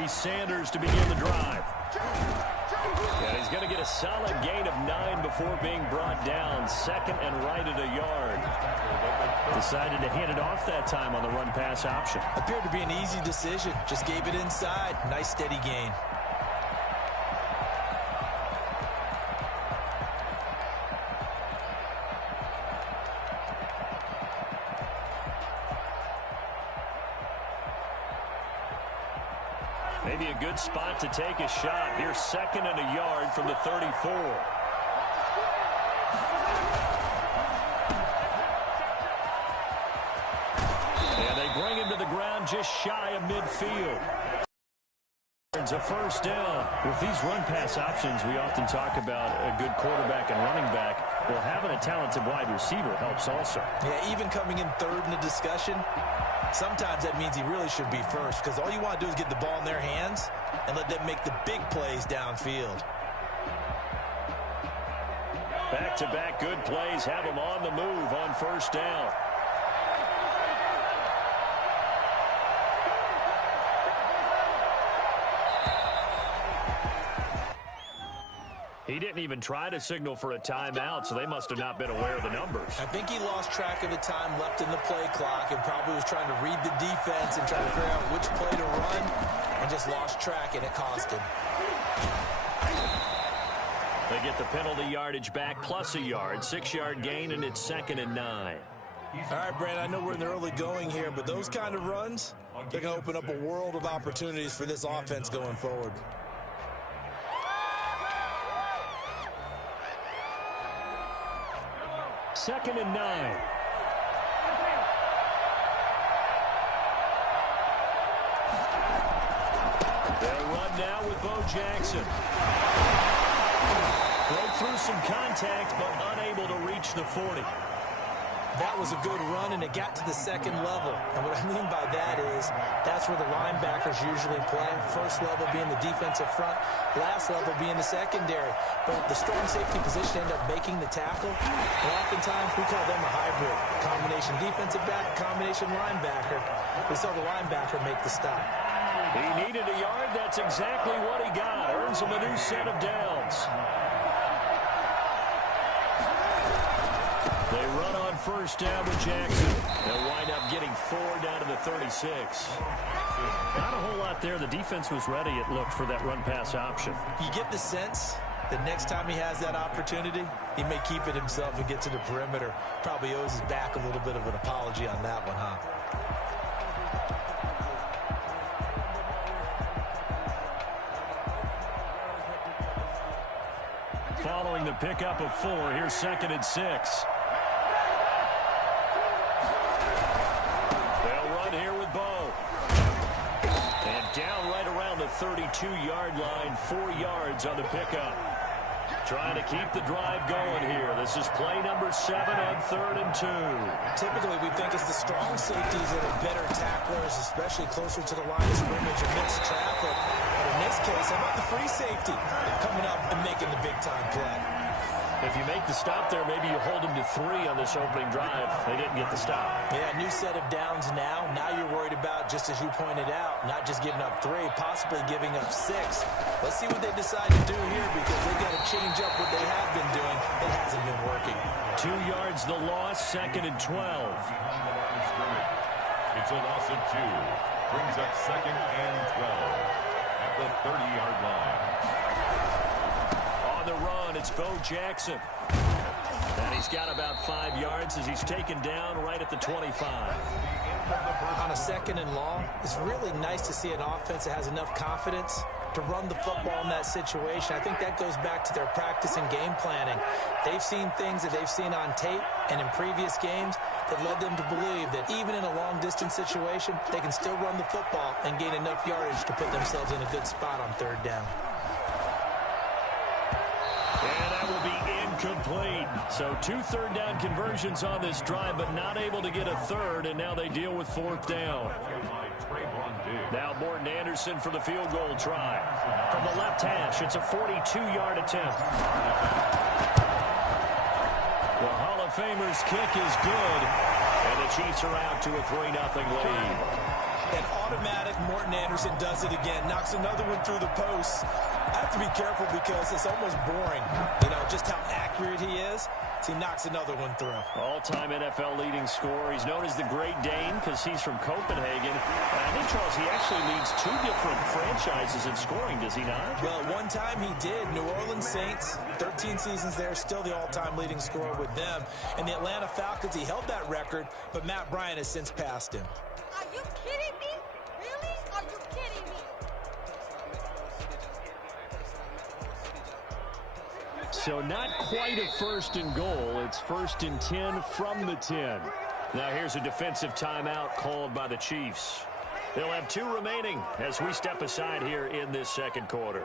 be Sanders to begin the drive. And he's going to get a solid gain of 9 before being brought down. Second and right at a yard. Decided to hand it off that time on the run-pass option. Appeared to be an easy decision. Just gave it inside. Nice steady gain. Maybe a good spot to take a shot. Here's second and a yard from the 34. And they bring him to the ground just shy of midfield. It's a first down. With these run-pass options, we often talk about a good quarterback and running back. Well, having a talented wide receiver helps also. Yeah, even coming in third in the discussion, sometimes that means he really should be first, because all you want to do is get the ball in their hands and let them make the big plays downfield. Back-to-back good plays have him on the move on first down. He didn't even try to signal for a timeout, so they must have not been aware of the numbers. I think he lost track of the time left in the play clock and probably was trying to read the defense and trying to figure out which play to run and just lost track, and it cost him. They get the penalty yardage back plus a yard, 6-yard gain, and it's second and 9. All right, Brandon, I know we're in the early going here, but those kind of runs, they're going to open up a world of opportunities for this offense going forward. Second and 9. They'll run now with Bo Jackson. Broke through some contact, but unable to reach the 40. That was a good run, and it got to the second level. And what I mean by that is that's where the linebackers usually play. First level being the defensive front, last level being the secondary. But the strong safety position ended up making the tackle. And oftentimes we call them a hybrid. Combination defensive back, combination linebacker. We saw the linebacker make the stop. He needed a yard. That's exactly what he got. Earns him a new set of downs. They run on first down with Jackson. They'll wind up getting 4 down to the 36. Not a whole lot there. The defense was ready, it looked, for that run-pass option. You get the sense that next time he has that opportunity, he may keep it himself and get to the perimeter. Probably owes his back a little bit of an apology on that one, huh? Following the pickup of 4, here's second and 6. Here with Bo. And down right around the 32-yard line, 4 yards on the pickup. Trying to keep the drive going here. This is play number 7 on 3rd and 2. Typically, we think it's the strong safeties that are better tacklers, especially closer to the line of scrimmage amidst traffic. But in this case, how about the free safety coming up and making the big-time play? If you make the stop there, maybe you hold them to 3 on this opening drive. They didn't get the stop. Yeah, new set of downs now. Now you're worried about, just as you pointed out, not just giving up 3, possibly giving up 6. Let's see what they decide to do here, because they've got to change up what they have been doing. It hasn't been working. 2 yards the loss, second and 12. It's a loss of 2. Brings up second and 12 at the 30-yard line. On the run, it's Bo Jackson. And he's got about 5 yards as he's taken down right at the 25. On a second and long, it's really nice to see an offense that has enough confidence to run the football in that situation. I think that goes back to their practice and game planning. They've seen things that they've seen on tape and in previous games that led them to believe that even in a long-distance situation, they can still run the football and gain enough yardage to put themselves in a good spot on 3rd down. And that will be incomplete. So 2 3rd down conversions on this drive, but not able to get a 3rd, and now they deal with 4th down. Now Morton Anderson for the field goal try. From the left hash, it's a 42-yard attempt. The Hall of Famer's kick is good, and the Chiefs are out to a 3-0 lead. And automatic, Morton Anderson does it again. Knocks another one through the post. I have to be careful because it's almost boring, just how accurate he is. So he knocks another one through. All-time NFL leading scorer. He's known as the Great Dane because he's from Copenhagen. And I think, Charles, he actually leads two different franchises in scoring, does he not? Well, one time he did. New Orleans Saints, 13 seasons there, still the all-time leading scorer with them. And the Atlanta Falcons, he held that record, but Matt Bryant has since passed him. Are you kidding me? Really? Are you kidding me? So not quite a first and goal. It's first and 10 from the 10. Now here's a defensive timeout called by the Chiefs. They'll have 2 remaining as we step aside here in this second quarter.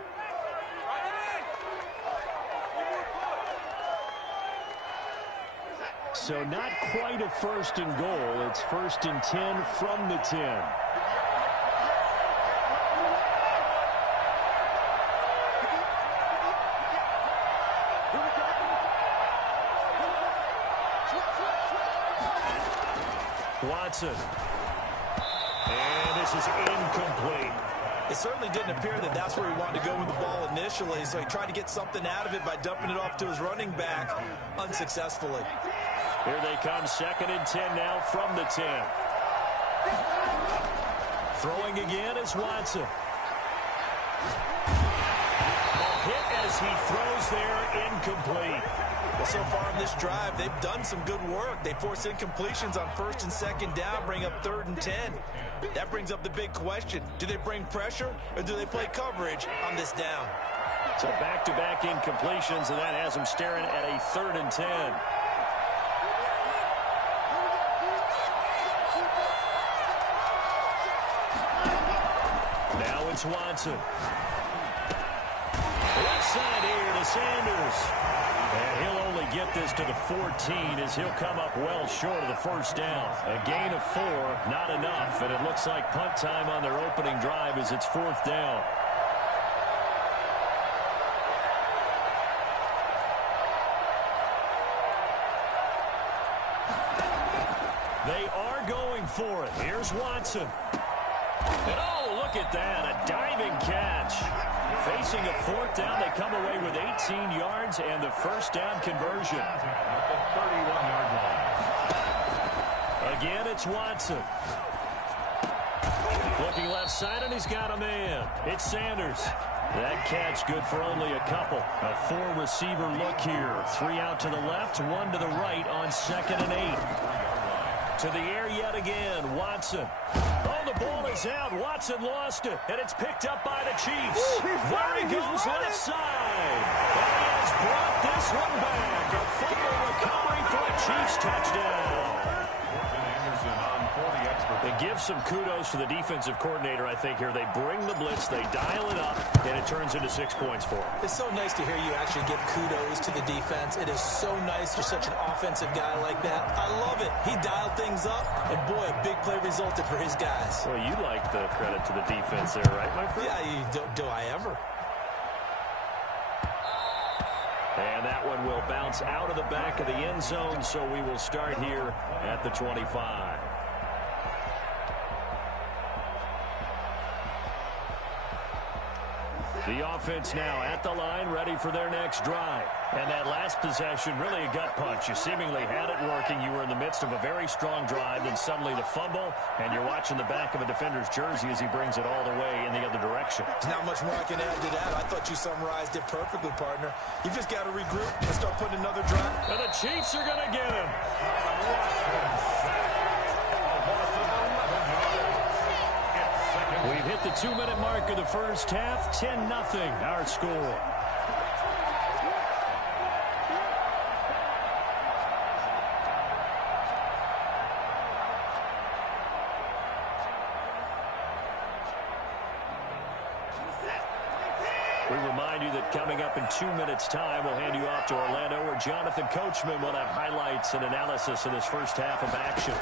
So not quite a first and goal. It's first and 10 from the 10. Watson. And this is incomplete. It certainly didn't appear that that's where he wanted to go with the ball initially, so he tried to get something out of it by dumping it off to his running back unsuccessfully. Here they come, second and 10 now from the 10. Throwing again is Watson. A hit as he throws there, incomplete. Well, so far in this drive, they've done some good work. They force incompletions on first and second down, bring up third and 10. That brings up the big question. Do they bring pressure or do they play coverage on this down? So back-to-back incompletions, and that has them staring at a third and 10. Now it's Watson. Left side here to Sanders. And he'll only get this to the 14 as he'll come up well short of the first down. A gain of 4, not enough. And it looks like punt time on their opening drive as it's 4th down. They are going for it. Here's Watson. And oh, look at that, a diving catch. Facing a 4th down, they come away with 18 yards and the first down conversion. At the 31-yard line. Again, it's Watson. Looking left side, and he's got a man. It's Sanders. That catch good for only a couple. A 4-receiver look here. 3 out to the left, 1 to the right on second and 8. To the air yet again, Watson. Oh, the ball is out. Watson lost it, and it's picked up by the Chiefs. There he goes left side. And he has brought this one back. A fumble recovery for a Chiefs touchdown. They give some kudos to the defensive coordinator, I think, here. They bring the blitz, they dial it up, and it turns into 6 points for them. It's so nice to hear you actually give kudos to the defense. It is so nice you're such an offensive guy like that. I love it. He dialed things up, and boy, a big play resulted for his guys. Well, you like the credit to the defense there, right, my friend? Yeah, do I ever? And that one will bounce out of the back of the end zone, so we will start here at the 25. The offense now at the line, ready for their next drive. And that last possession, really a gut punch. You seemingly had it working. You were in the midst of a very strong drive, then suddenly the fumble, and you're watching the back of a defender's jersey as he brings it all the way in the other direction. There's not much more I can add to that. I thought you summarized it perfectly, partner. You just got to regroup and start putting another drive. And the Chiefs are going to get him. We've hit the 2-minute mark of the first half. 10-0 our score. We remind you that coming up in 2 minutes' time, we'll hand you off to Orlando, where Jonathan Coachman will have highlights and analysis of this first half of action.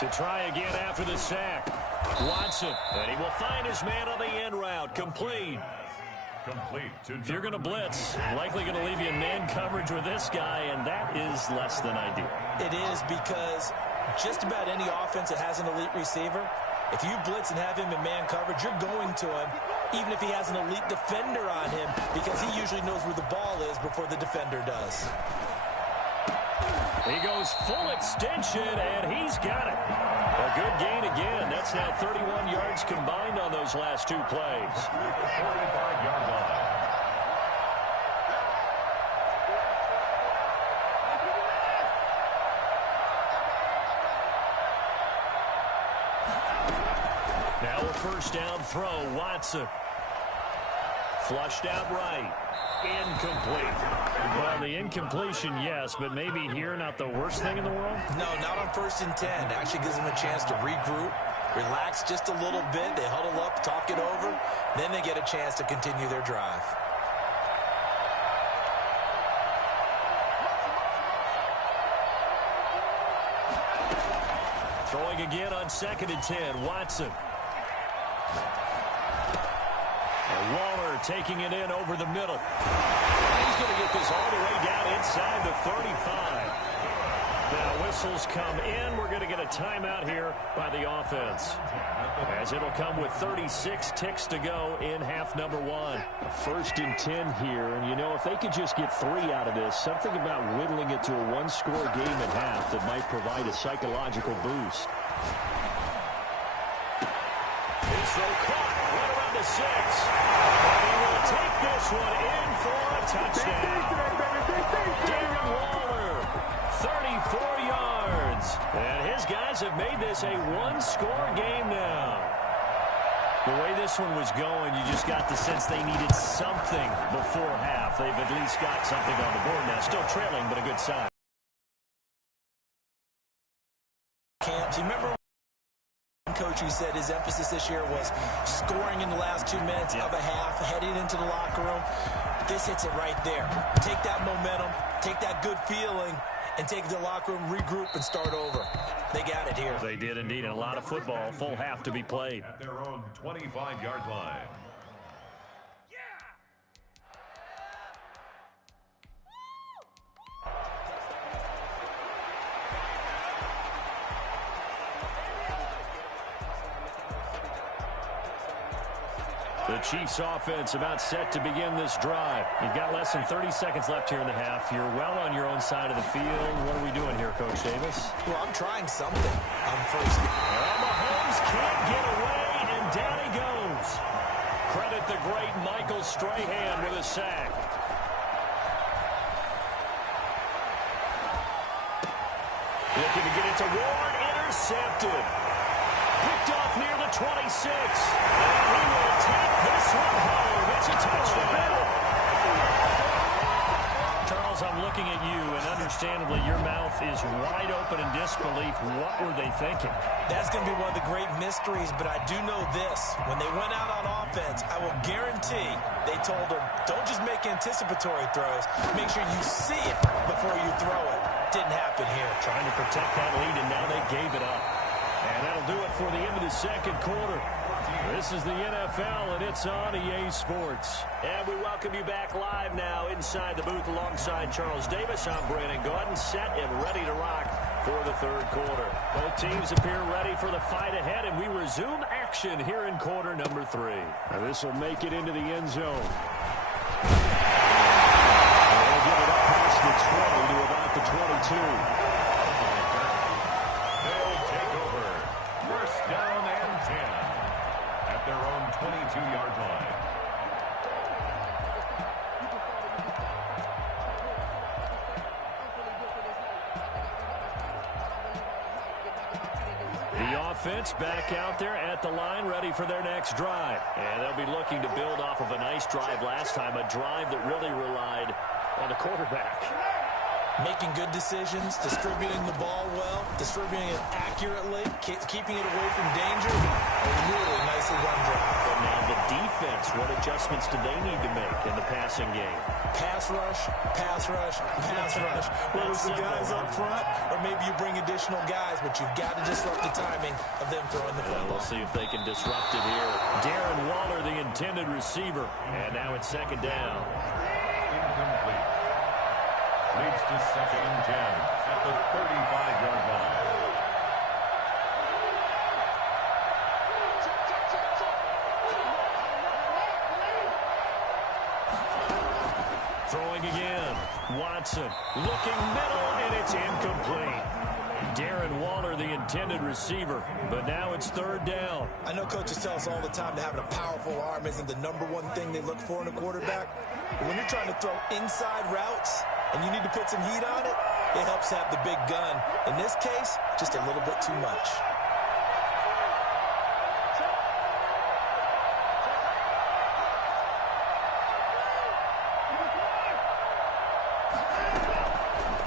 To try again after the sack, Watson, and he will find his man on the end route, complete. If you're going to blitz, likely going to leave you in man coverage with this guy, and that is less than ideal. It is, because just about any offense that has an elite receiver, If you blitz and have him in man coverage, you're going to him, even if he has an elite defender on him, because he usually knows where the ball is before the defender does. He goes full extension, and he's got it. A good gain again. That's now 31 yards combined on those last two plays. 45-yard line. Now a first down throw. Watson. Flushed out right. Incomplete. Well, the incompletion, yes, but maybe here not the worst thing in the world? No, not on 1st and 10. Actually gives them a chance to regroup, relax just a little bit. They huddle up, talk it over. Then they get a chance to continue their drive. Throwing again on 2nd and 10. Watson. And Waller taking it in over the middle. He's going to get this all the way down inside the 35. Now whistles come in. We're going to get a timeout here by the offense, as it'll come with 36 ticks to go in half number 1. 1st and 10 here, and you know, if they could just get 3 out of this, something about whittling it to a one-score game at half that might provide a psychological boost. This throw caught right around the 6. And he will take this one in for a touchdown. Darren Waller, 34 yards. And his guys have made this a one-score game now. The way this one was going, you just got the sense they needed something before half. They've at least got something on the board now. Still trailing, but a good sign. Camps, you remember Coach who said his emphasis this year was scoring in the last 2 minutes of a half, heading into the locker room. This hits it right there. Take that momentum, take that good feeling, and take it to the locker room, regroup, and start over. They got it here. They did indeed. A lot of football, full half to be played. At their own 25-yard line. The Chiefs offense about set to begin this drive. You've got less than 30 seconds left here in the half. You're well on your own side of the field. What are we doing here, Coach Davis? Well, I'm trying something on 1st. Mahomes can't get away, and down he goes. Credit the great Michael Strahan with a sack. Looking to get it to Ward, intercepted. Picked off near the 26. And he will take this one home. It's a touchdown. Charles, I'm looking at you, and understandably, your mouth is wide open in disbelief. What were they thinking? That's going to be one of the great mysteries, but I do know this. When they went out on offense, I will guarantee they told them, don't just make anticipatory throws. Make sure you see it before you throw it. Didn't happen here. Trying to protect that lead, and now they gave it up. And that'll do it for the end of the second quarter. This is the NFL, and it's on EA Sports. And we welcome you back live now inside the booth alongside Charles Davis. I'm Brandon Gordon, set and ready to rock for the third quarter. Both teams appear ready for the fight ahead, and we resume action here in quarter number 3. Now this will make it into the end zone. They'll give it up past the 20 to about the 22. Down and 10 at their own 22-yard line. The offense back out there at the line, ready for their next drive. And they'll be looking to build off of a nice drive last time, a drive that really relied on the quarterback. Making good decisions, distributing the ball well, distributing it accurately, keeping it away from danger. A really nicely run drive. But now the defense, what adjustments do they need to make in the passing game? Pass rush, pass rush, pass rush. Whether it's the guys up front, or maybe you bring additional guys, but you've got to disrupt the timing of them throwing the football. We'll see if they can disrupt it here. Darren Waller, the intended receiver. And now it's second down. Incomplete. Leads to 2nd and 10 at the 35-yard line. Watson. Looking middle, and it's incomplete. Darren Waller, the intended receiver, but now it's third down. I know coaches tell us all the time that having a powerful arm isn't the #1 thing they look for in a quarterback. But when you're trying to throw inside routes and you need to put some heat on it, it helps have the big gun. In this case, just a little bit too much.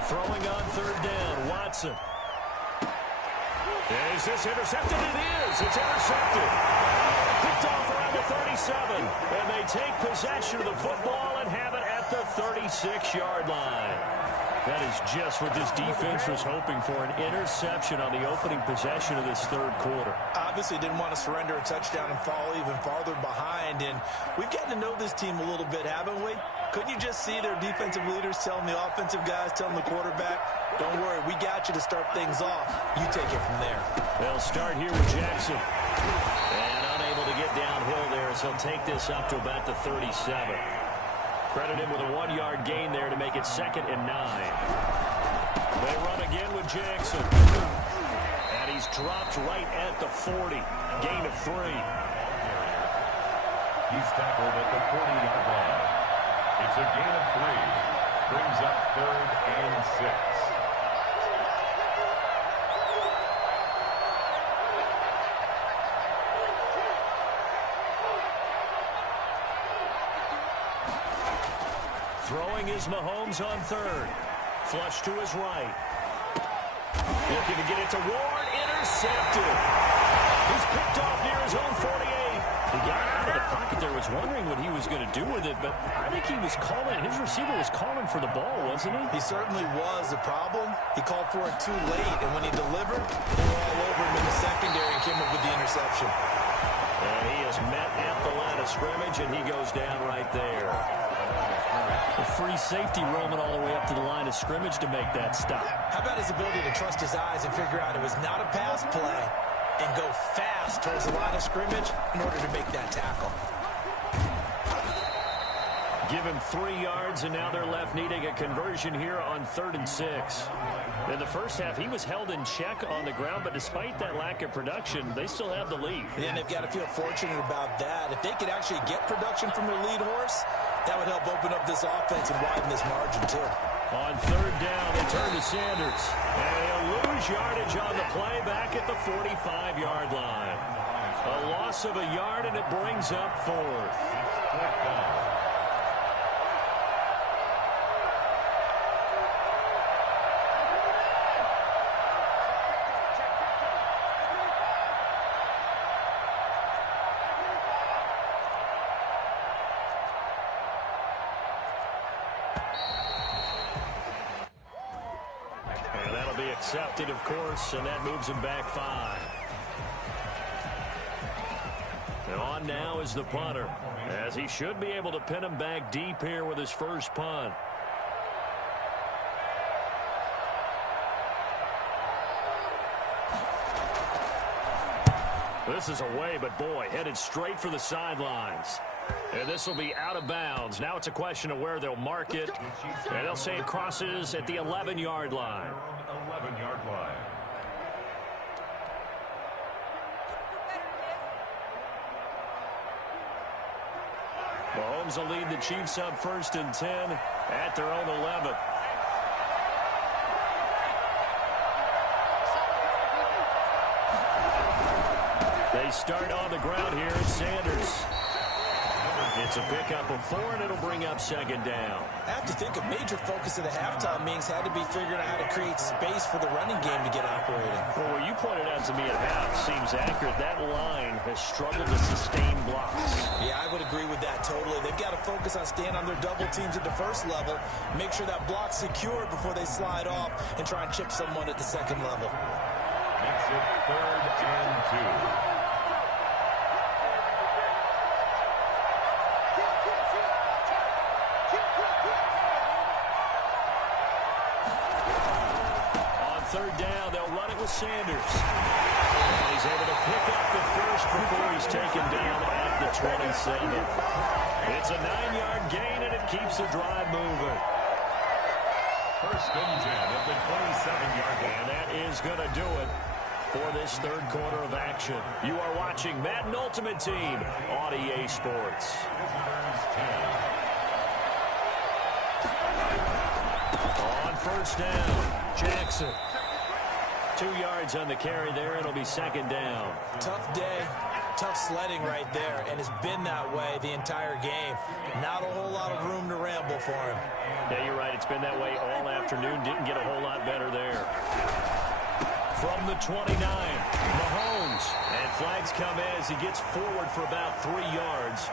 Throwing on third down, Watson. Is this intercepted? It is. It's intercepted. Picked off around the 37. And they take possession of the football and have it at the 36-yard line. That is just what this defense was hoping for, an interception on the opening possession of this third quarter. Obviously didn't want to surrender a touchdown and fall even farther behind. And we've gotten to know this team a little bit, haven't we? Couldn't you just see their defensive leaders telling the offensive guys, telling the quarterback, don't worry, we got you to start things off. You take it from there. They'll start here with Jackson. And unable to get downhill there as he'll take this up to about the 37. Credit him with a 1-yard gain there to make it 2nd and 9. They run again with Jackson. And he's dropped right at the 40. Gain of 3. He's tackled at the 40-yard line. It's a gain of 3. Brings up 3rd and 6. Throwing is Mahomes on third. Flush to his right. Looking to get it to Ward. Intercepted. He's picked off near his own 48. He got out of the pocket there, was wondering what he was going to do with it, but I think he was calling, his receiver was calling for the ball, wasn't he? He certainly was. The problem, he called for it too late, and when he delivered, they were all over him in the secondary and came up with the interception. And he is met at the line of scrimmage, and he goes down right there. A free safety roaming all the way up to the line of scrimmage to make that stop. How about his ability to trust his eyes and figure out it was not a pass play and go fast towards the line of scrimmage in order to make that tackle. Give him 3 yards, and now they're left needing a conversion here on 3rd and 6. In the first half, he was held in check on the ground, but despite that lack of production, they still have the lead. And they've got to feel fortunate about that. If they could actually get production from their lead horse, that would help open up this offense and widen this margin, too. On 3rd down, they turn to Sanders. And he'll lose yardage on the play back at the 45-yard line. A loss of a yard, and it brings up 4th. Accepted, of course, and that moves him back 5. And on now is the punter, as he should be able to pin him back deep here with his first punt. This is away, but boy, headed straight for the sidelines. And this will be out of bounds. Now it's a question of where they'll mark it. And they'll say it crosses at the 11-yard line. 11-yard line. Mahomes will lead the Chiefs up 1st and 10 at their own 11. They start on the ground here. It's Sanders. It's a pickup of 4, and it'll bring up 2nd down. I have to think a major focus of the halftime meetings had to be figuring out how to create space for the running game to get operating. Well, what you pointed out to me at half seems accurate. That line has struggled to sustain blocks. Yeah, I would agree with that totally. They've got to focus on staying on their double teams at the first level, make sure that block's secure before they slide off, and try and chip someone at the 2nd level. Makes it 3rd and 2. Sanders. And he's able to pick up the first before he's taken down at the 27. It's a 9-yard gain, and it keeps the drive moving. First and 10 at the 27-yard line. And that is going to do it for this third quarter of action. You are watching Madden Ultimate Team on EA Sports. On first down, Jackson. 2 yards on the carry there. It'll be second down. Tough day, tough sledding right there, and it's been that way the entire game. Not a whole lot of room to ramble for him. Yeah, you're right. It's been that way all afternoon. Didn't get a whole lot better there. From the 29, Mahomes. And flags come in as he gets forward for about 3 yards.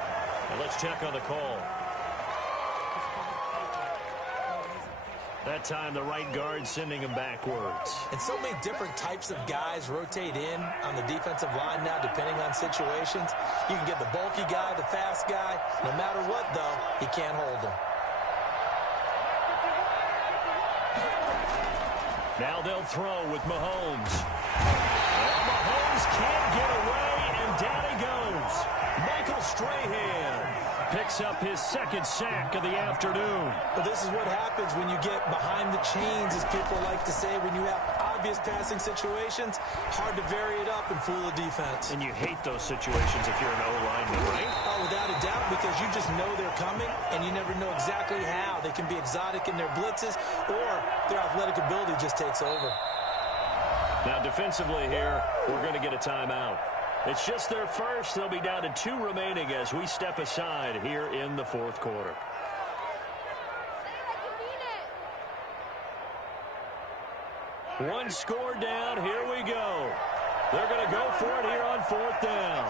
And let's check on the call. That time, the right guard sending him backwards. And so many different types of guys rotate in on the defensive line now, depending on situations. You can get the bulky guy, the fast guy. No matter what, though, he can't hold him. Now they'll throw with Mahomes. Well, Mahomes can't get away, and down he goes. Michael Strahan picks up his second sack of the afternoon. Well, this is what happens when you get behind the chains, as people like to say. When you have obvious passing situations, hard to vary it up and fool the defense. And you hate those situations if you're an O-lineman, right? Oh, without a doubt, because you just know they're coming, and you never know exactly how. They can be exotic in their blitzes, or their athletic ability just takes over. Now, defensively here, we're going to get a timeout. It's just their first. They'll be down to 2 remaining as we step aside here in the fourth quarter. One score down. Here we go. They're going to go for it here on fourth down.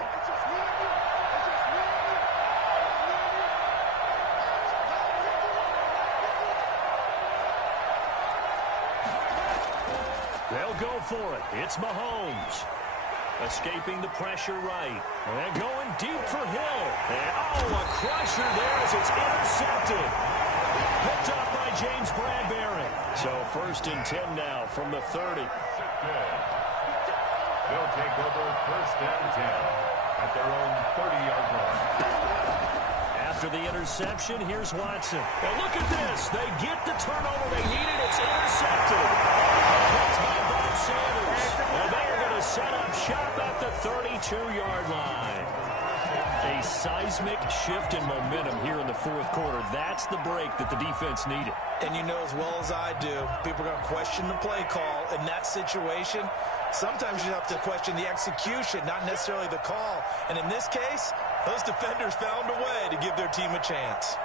They'll go for it. It's Mahomes. Escaping the pressure right. And going deep for Hill. And, a crusher there as it's intercepted. Picked up by James Bradbury. So first and 10 now from the 30. They'll take over first and 10 at their own 30-yard line. After the interception, here's Watson. And look at this. They get the turnover they needed. It's intercepted. That's by Bob Sanders. And they are going to set up shop at the 32-yard line. A seismic shift in momentum here in the fourth quarter. That's the break that the defense needed. And you know as well as I do, people are going to question the play call in that situation. Sometimes you have to question the execution, not necessarily the call. And in this case, those defenders found a way to give their team a chance.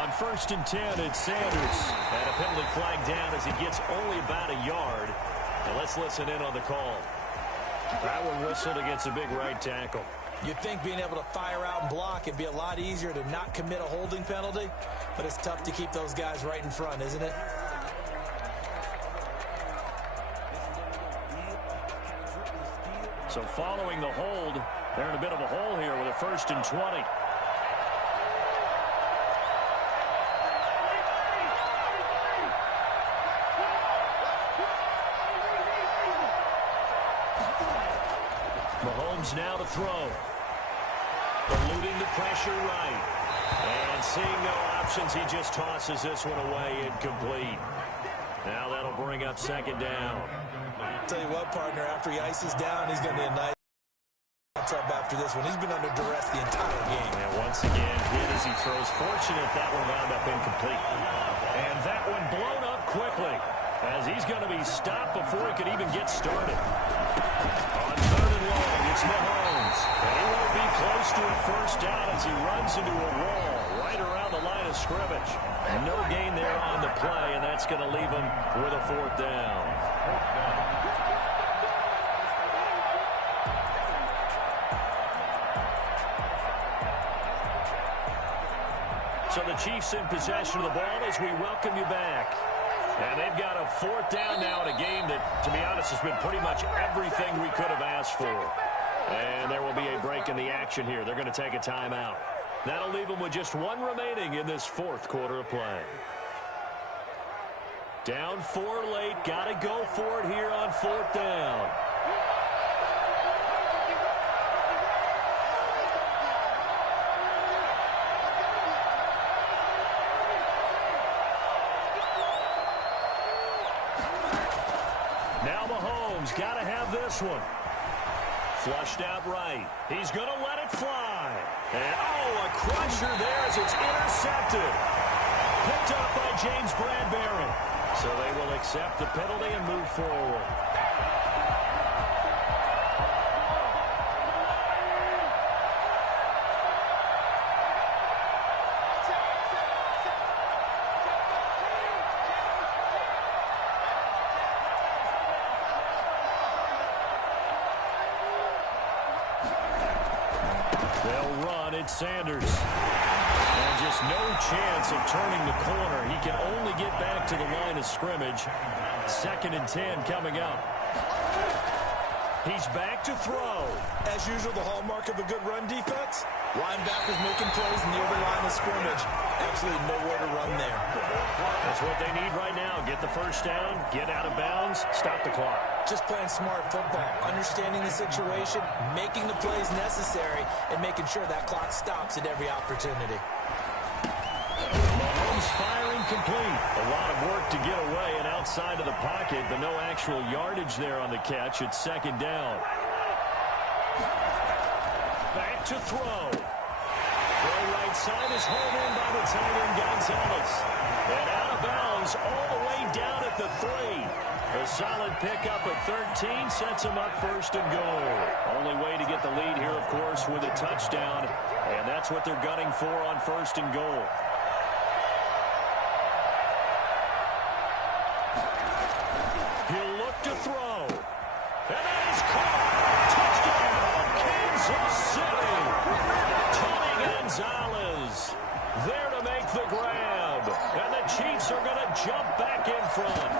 On first and 10, it's Sanders. And a penalty flag down as he gets only about a yard. And let's listen in on the call. That one whistled against a big right tackle. You'd think being able to fire out and block would be a lot easier to not commit a holding penalty, but it's tough to keep those guys right in front, isn't it? So following the hold, they're in a bit of a hole here with a first and 20. Mahomes now to throw. Eluding the pressure right. And seeing no options, he just tosses this one away incomplete. Now that'll bring up second down. Tell you what, partner, after he ices down, he's going to be a nice up after this one. He's been under duress the entire game. And once again, hit as he throws. Fortunate that one wound up incomplete. And that one blown up quickly as he's going to be stopped before he could even get started. On third and long, it's Mahomes. And he won't be close to a first down as he runs into a wall right around the line of scrimmage. No gain there on the play, and that's going to leave him with a fourth down. So the Chiefs in possession of the ball as we welcome you back. And they've got a fourth down now in a game that, to be honest, has been pretty much everything we could have asked for. And there will be a break in the action here. They're going to take a timeout. That'll leave them with just one remaining in this fourth quarter of play. Down 4 late. Got to go for it here on fourth down. Mahomes got to have this one. Flushed out right. He's going to let it fly. And, oh, a crusher there as it's intercepted. Picked up by James Bradbury. So they will accept the penalty and move forward. They'll run at Sanders. And just no chance of turning the corner. He can only get back to the line of scrimmage. 2nd and 10 coming up. He's back to throw. As usual, the hallmark of a good run defense. Linebackers making plays near the line of scrimmage. Absolutely nowhere to run there. That's what they need right now. Get the first down, get out of bounds, stop the clock. Just playing smart football, understanding the situation, making the plays necessary, and making sure that clock stops at every opportunity. Mahomes firing complete. A lot of work to get away and outside of the pocket, but no actual yardage there on the catch. It's 2nd down. Back to throw. Throw right side is hauled in by the tight end Gonzalez. And out of bounds all the way down at the 3. A solid pickup at 13 sets him up 1st and goal. Only way to get the lead here, of course, with a touchdown. And that's what they're gunning for on 1st and goal. He'll look to throw. And that is caught. Touchdown, Kansas City. Tony Gonzalez there to make the grab. And the Chiefs are going to jump back in front.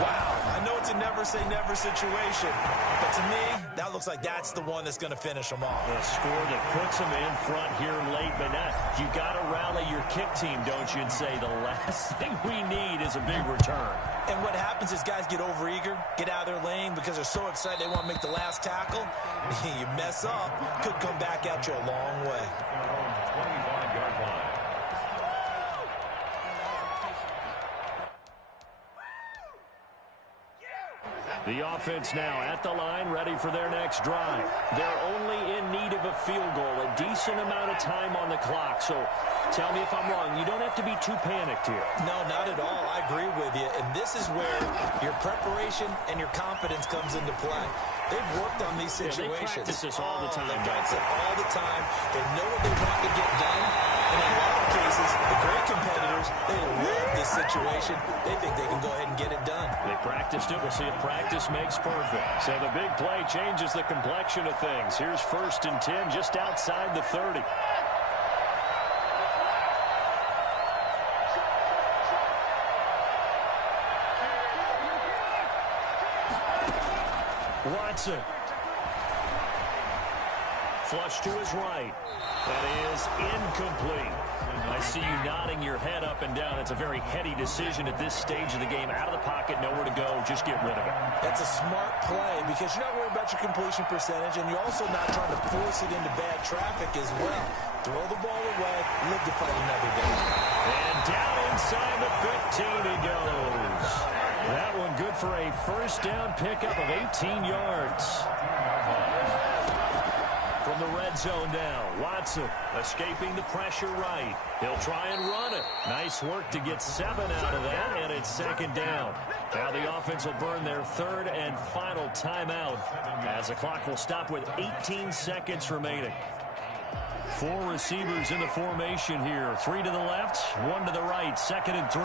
Wow, I know it's a never-say-never situation, but to me, that looks like that's the one that's going to finish them off. A score that puts them in front here late, but not. You got to rally your kick team, don't you, and say the last thing we need is a big return. And what happens is guys get overeager, get out of their lane because they're so excited they want to make the last tackle. You mess up, could come back at you a long way. 25-yard line. The offense now at the line, ready for their next drive. They're only in need of a field goal, a decent amount of time on the clock. So tell me if I'm wrong. You don't have to be too panicked here. No, not at all. I agree with you. And this is where your preparation and your confidence comes into play. They've worked on these situations. Yeah, they practice this all the time. They practice it all the time. They know what they want to get done. And in a lot of cases, the great competitors, they love this situation. They think they can go ahead and get it done. They practiced it. We'll see if practice makes perfect. So the big play changes the complexion of things. Here's 1st and 10 just outside the 30. Watson. Flush to his right. That is incomplete. I see you nodding your head up and down. It's a very heady decision at this stage of the game. Out of the pocket, nowhere to go. Just get rid of it. That's a smart play because you're not worried about your completion percentage, and you're also not trying to force it into bad traffic as well. Throw the ball away, live to fight another day. And down inside the 15 he goes. That one good for a 1st down pickup of 18 yards. From the red zone now, Watson escaping the pressure right. He'll try and run it. Nice work to get 7 out of that, and it's 2nd down. Now the offense will burn their 3rd and final timeout as the clock will stop with 18 seconds remaining. 4 receivers in the formation here. 3 to the left, 1 to the right. 2nd and 3.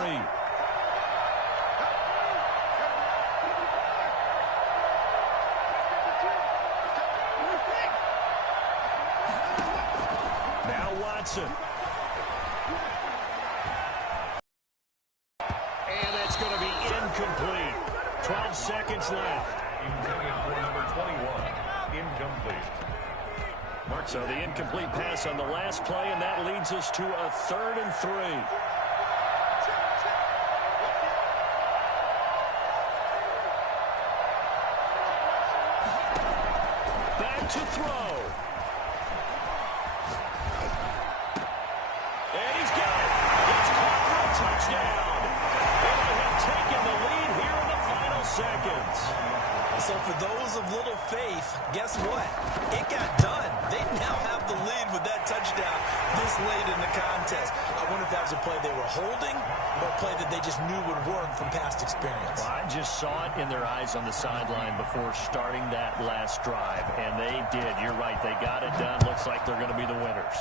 Watson. And that's going to be incomplete. 12 seconds left. Intended for number 21. Incomplete. So the incomplete pass on the last play, and that leads us to a 3rd and 3. Back to throw. Touchdown. And they have taken the lead here in the final seconds. those of little faith, guess what? It got done. They now have the lead with that touchdown this late in the contest. I wonder if that was a play they were holding or a play that they just knew would work from past experience. Well, I just saw it in their eyes on the sideline before starting that last drive, and they did. You're right. They got it done. Looks like they're going to be the winners.